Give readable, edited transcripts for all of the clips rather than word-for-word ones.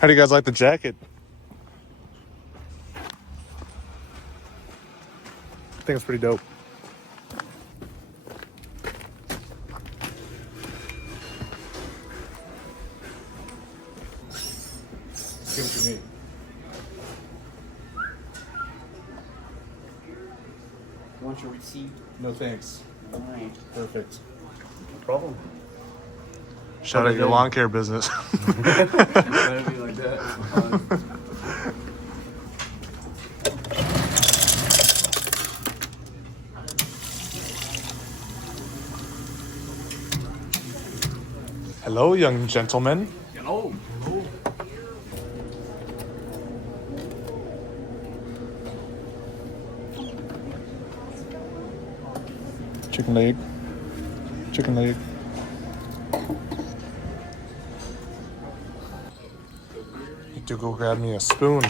How do you guys like the jacket? I think it's pretty dope. Give it to me. You want your receipt? No thanks. All right. Perfect. No problem. Shout out your lawn care business. Better be like that. Hello, young gentlemen. Hello. Hello. Chicken leg. Chicken leg. Need to go grab me a spoon.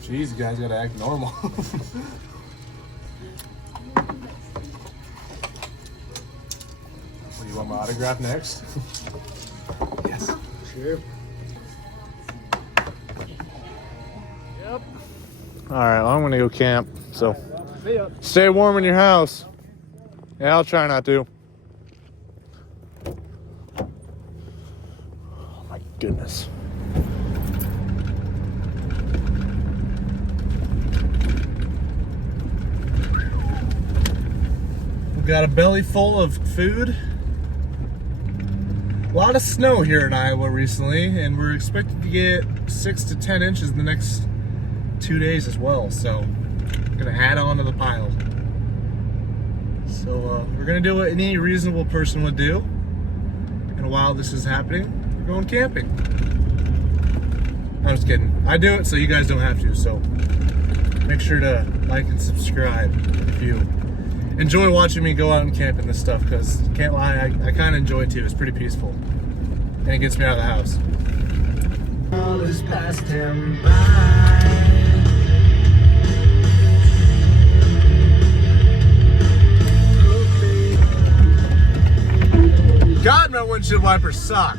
Jeez, you guys gotta act normal. What, do you want my autograph next? Yes. Sure. Yep. Alright, well, I'm gonna go camp, so stay warm in your house. Yeah, I'll try not to. Oh my goodness. We've got a belly full of food. A lot of snow here in Iowa recently, and we're expected to get 6 to 10 inches in the next 2 days as well, so I'm gonna add on to the pile. So we're gonna do what any reasonable person would do, and while this is happening, we're going camping. I'm just kidding. I do it so you guys don't have to, so make sure to like and subscribe if you enjoy watching me go out and camp in this stuff, because can't lie, I kind of enjoy it too. It's pretty peaceful, and it gets me out of the house. All is past him by. God, my windshield wipers suck.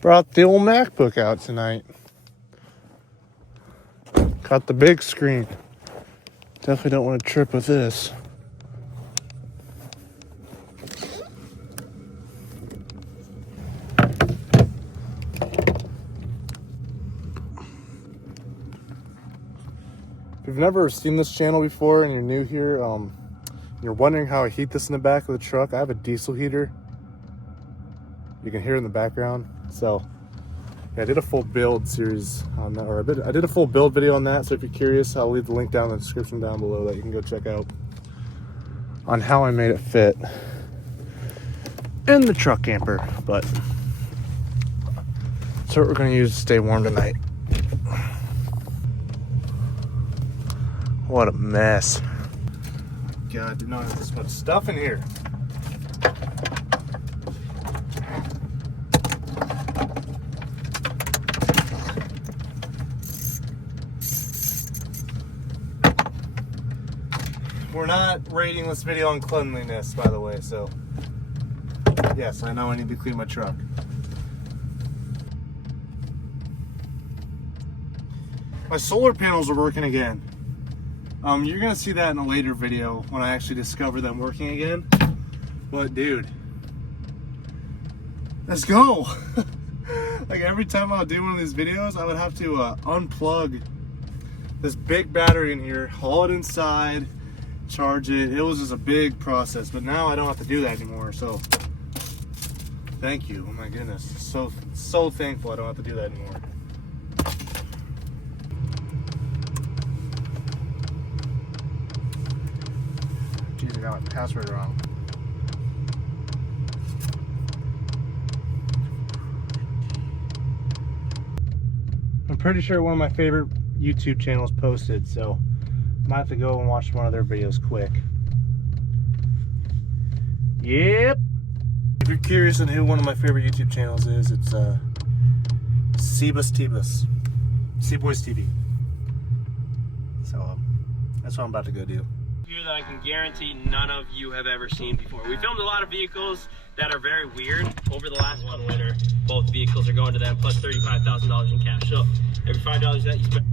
Brought the old MacBook out tonight. Got the big screen. Definitely don't want to trip with this. If you've never seen this channel before and you're new here, you're wondering how I heat this in the back of the truck, I have a diesel heater. You can hear it in the background. So yeah, I did a full build series on that, or I did a full build video on that. So if you're curious, I'll leave the link down in the description down below that you can go check out on how I made it fit in the truck camper. But that's what we're gonna use to stay warm tonight. What a mess. God, I did not have this much stuff in here. We're not rating this video on cleanliness, by the way, so yes, I know I need to clean my truck. My solar panels are working again. You're gonna see that in a later video when I actually discover them working again. But dude, let's go. Like every time I would do one of these videos, I would have to unplug this big battery in here, haul it inside, charge it. It was just a big process, but now I don't have to do that anymore. So thank you. Oh my goodness, so thankful I don't have to do that anymore. Jeez, I got my password wrong. I'm pretty sure one of my favorite YouTube channels posted, so I might have to go and watch one of their videos quick. Yep. If you're curious on who one of my favorite YouTube channels is, it's Seaboys TV. So that's what I'm about to go do. Here that I can guarantee none of you have ever seen before. We filmed a lot of vehicles that are very weird. Over the last one winter, both vehicles are going to them, plus $35,000 in cash. So every $5 that you spend.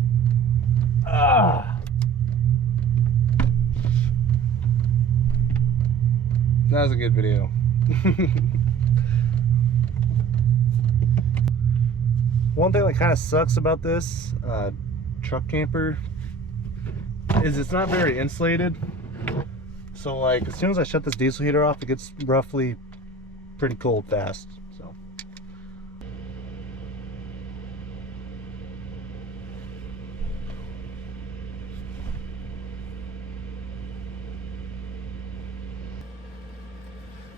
That was a good video. One thing that kind of sucks about this truck camper is it's not very insulated. So like as soon as I shut this diesel heater off, it gets roughly pretty cold fast. So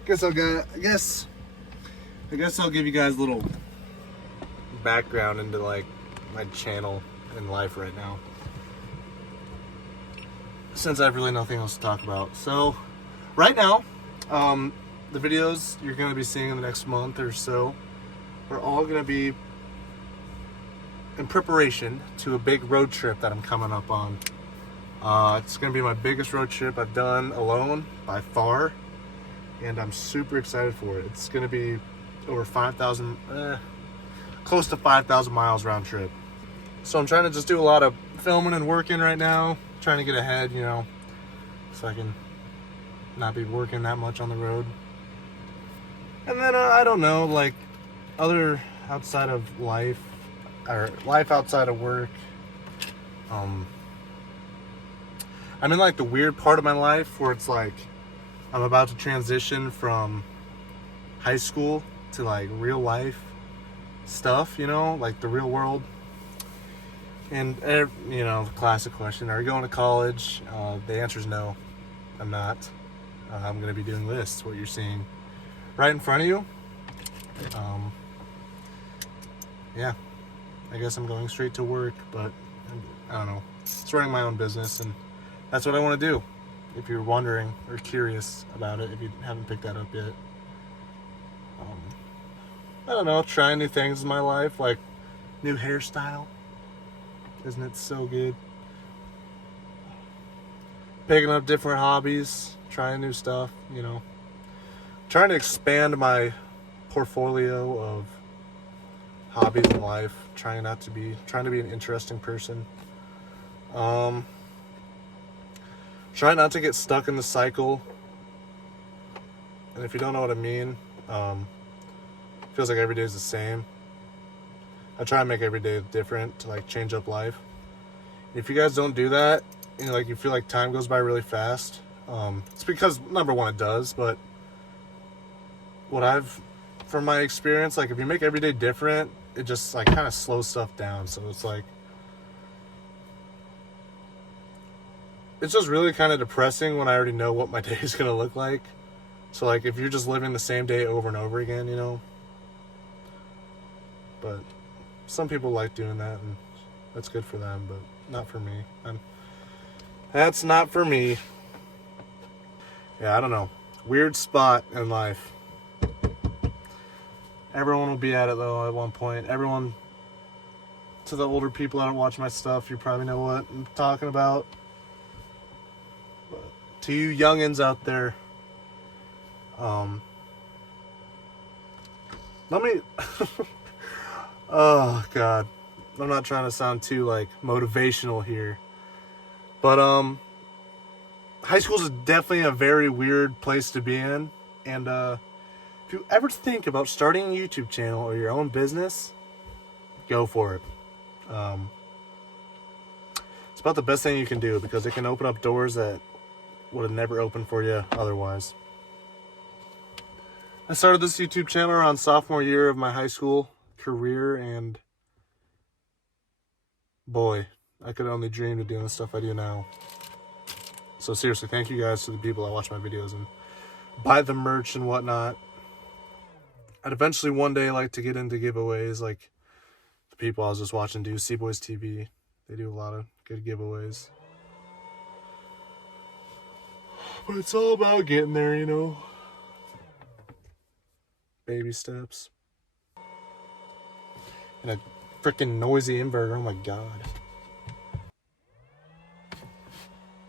I guess I'll give you guys a little background into like my channel and life right now, since I have really nothing else to talk about. So right now, the videos you're going to be seeing in the next month or so are all going to be in preparation to a big road trip that I'm coming up on. It's going to be my biggest road trip I've done alone by far, and I'm super excited for it. It's going to be over 5,000, close to 5,000 miles round trip. So I'm trying to just do a lot of filming and working right now, trying to get ahead, you know, so I can not be working that much on the road. And then I don't know, like other outside of life, or life outside of work. I'm in like the weird part of my life where it's like I'm about to transition from high school to like real life stuff, you know, like the real world. And you know, the classic question, are you going to college? The answer is no, I'm not. I'm going to be doing this, what you're seeing right in front of you. Yeah, I guess I'm going straight to work, but I don't know. It's running my own business, and that's what I want to do. If you're wondering or curious about it, if you haven't picked that up yet. I don't know, trying new things in my life, like new hairstyle. Isn't it so good? Picking up different hobbies, trying new stuff, you know. Trying to expand my portfolio of hobbies in life. Trying to be an interesting person. Trying not to get stuck in the cycle. And if you don't know what I mean, feels like every day is the same. I try and make every day different to like change up life. If you guys don't do that, you know, like you feel like time goes by really fast, it's because number one, it does, but from my experience, like if you make every day different, it just like kind of slows stuff down. So it's like, it's just really kind of depressing when I already know what my day is going to look like. So like if you're just living the same day over and over again, you know, but some people like doing that, and that's good for them, but not for me. That's not for me. Yeah, I don't know. Weird spot in life. Everyone will be at it, though, at one point. Everyone, to the older people that don't watch my stuff, you probably know what I'm talking about. But to you youngins out there, let me... Oh God, I'm not trying to sound too like motivational here, but high school is definitely a very weird place to be in, and if you ever think about starting a YouTube channel or your own business, go for it. It's about the best thing you can do because it can open up doors that would have never opened for you otherwise. I started this YouTube channel around sophomore year of my high school career, and boy, I could only dream of doing the stuff I do now. So seriously, thank you guys to the people that watch my videos and buy the merch and whatnot. I'd eventually one day like to get into giveaways, like the people I was just watching do Seaboys TV. They do a lot of good giveaways. But it's all about getting there, you know. Baby steps. And a freaking noisy inverter. Oh my god.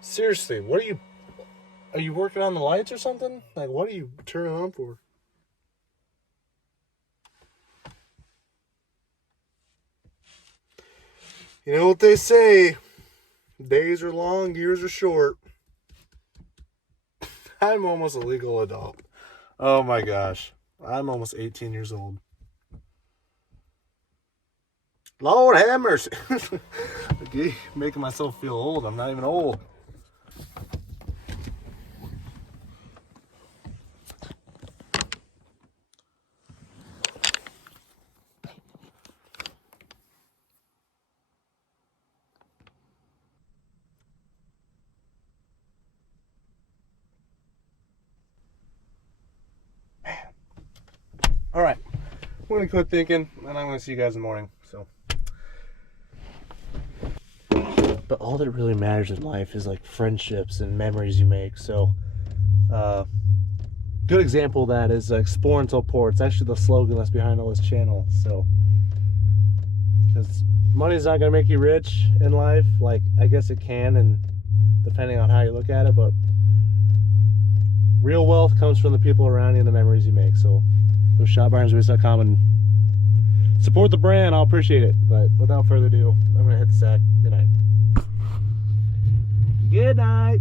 Seriously, what are you working on the lights or something? Like, what are you turning on for? You know what they say, days are long, years are short. I'm almost a legal adult. Oh my gosh. I'm almost 18 years old. Lord have mercy. Okay, making myself feel old. I'm not even old. All right, I'm gonna quit thinking, and I'm gonna see you guys in the morning. So, but all that really matters in life is like friendships and memories you make. So, good example of that is explore until poor. It's actually the slogan that's behind all this channel. So, because money's not gonna make you rich in life, like I guess it can, and depending on how you look at it, but real wealth comes from the people around you and the memories you make. So. Go shopbyron's.com and support the brand. I'll appreciate it. But without further ado, I'm gonna hit the sack. Good night. Good night.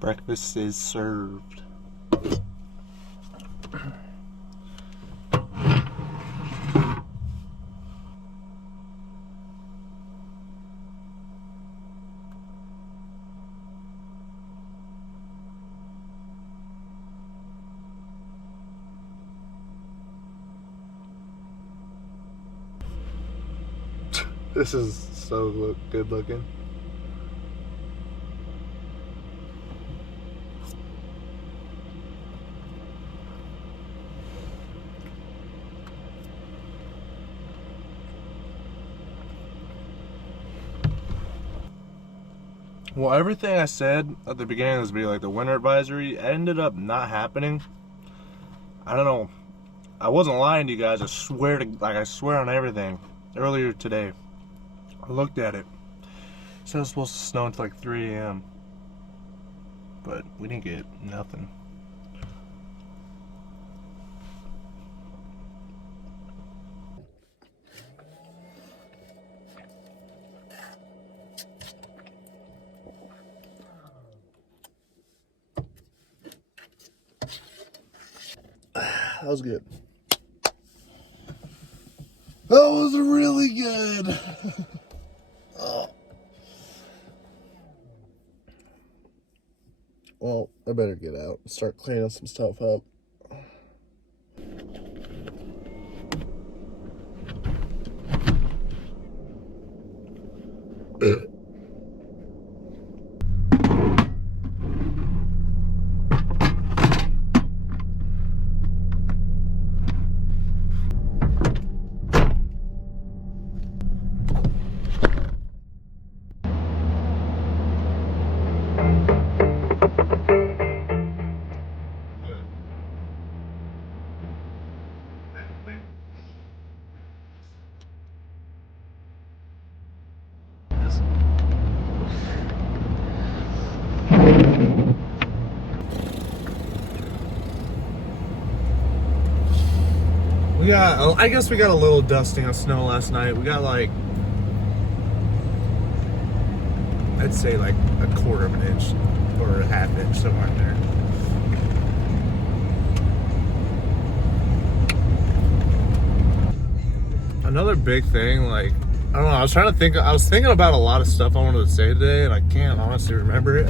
Breakfast is served. This is so good looking. Well, everything I said at the beginning of this video, like the winter advisory, ended up not happening. I don't know. I wasn't lying to you guys. I swear on everything. Earlier today, I looked at it. It said it was supposed to snow until like 3 a.m. But we didn't get nothing. That was good. That was really good. Oh. Well, I better get out and start cleaning some stuff up. I guess we got a little dusting of snow last night. We got like, I'd say like a quarter of an inch or a half inch, somewhere in there. Another big thing, like, I don't know, I was thinking about a lot of stuff I wanted to say today, and I can't honestly remember it.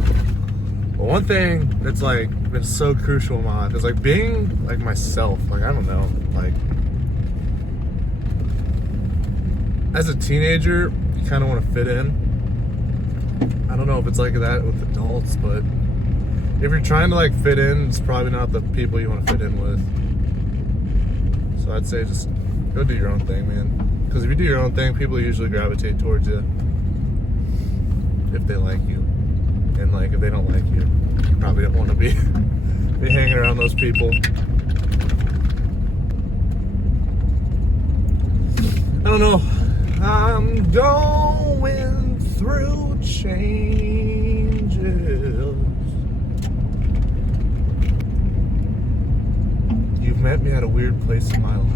But one thing that's like been so crucial in my life is like being like myself. Like, I don't know, like, as a teenager, you kind of want to fit in. I don't know if it's like that with adults, but if you're trying to like fit in, it's probably not the people you want to fit in with. So I'd say just go do your own thing, man. Because if you do your own thing, people usually gravitate towards you if they like you. And like if they don't like you, you probably don't want to be hanging around those people. I don't know. I'm going through changes. You've met me at a weird place in my life.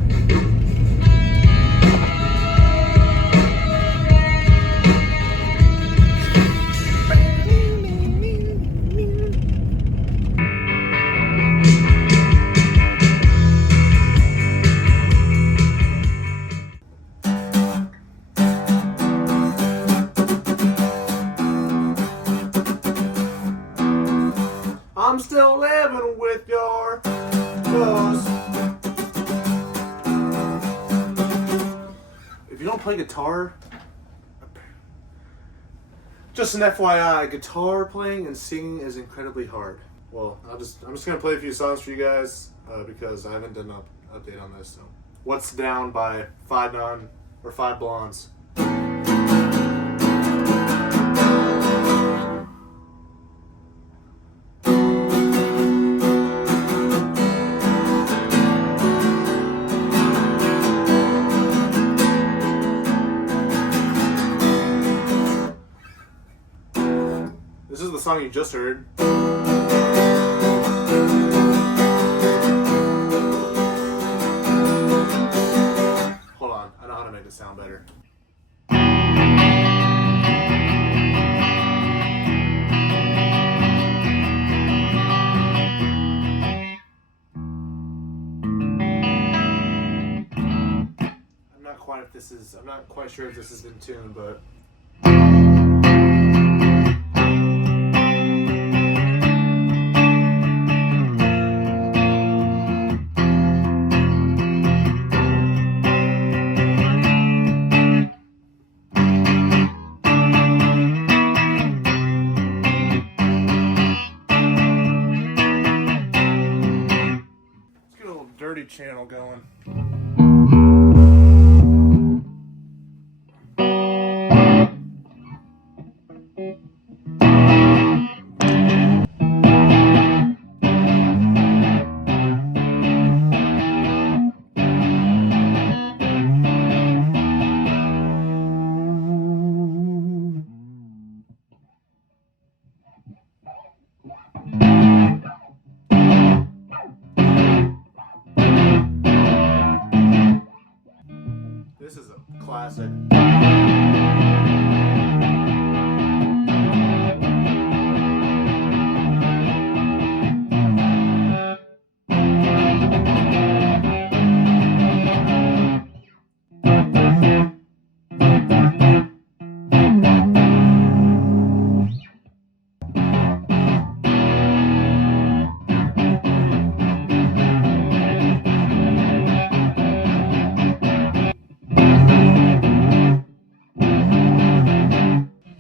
I'm still living with your ghost. If you don't play guitar, just an FYI, guitar playing and singing is incredibly hard. Well, I'm just gonna play a few songs for you guys because I haven't done an update on this. So, What's Down by Five Blondes. This is the song you just heard. Hold on, I know how to make it sound better. I'm not quite sure if this is in tune, but let's get a little dirty channel going.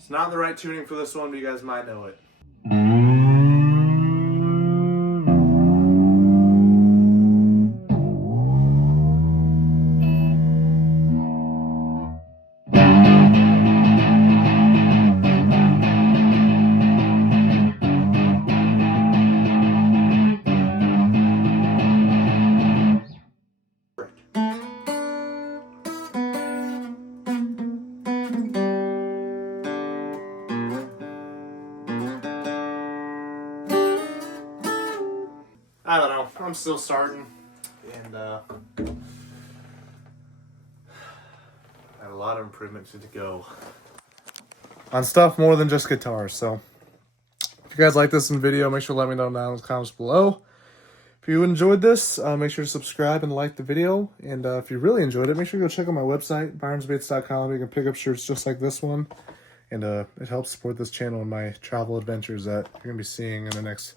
It's not the right tuning for this one, but you guys might know it. I don't know. I'm still starting, and I have a lot of improvements to go on stuff more than just guitars. So, if you guys like this in video, make sure to let me know down in the comments below. If you enjoyed this, make sure to subscribe and like the video. And if you really enjoyed it, make sure to go check out my website, byronsbaits.com. You can pick up shirts just like this one, and it helps support this channel and my travel adventures that you're gonna be seeing in the next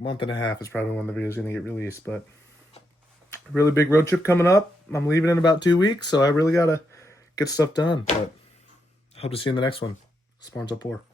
month and a half is probably when the video is going to get released. But a really big road trip coming up. I'm leaving in about 2 weeks, so I really got to get stuff done. But I hope to see you in the next one. Sparns up 4.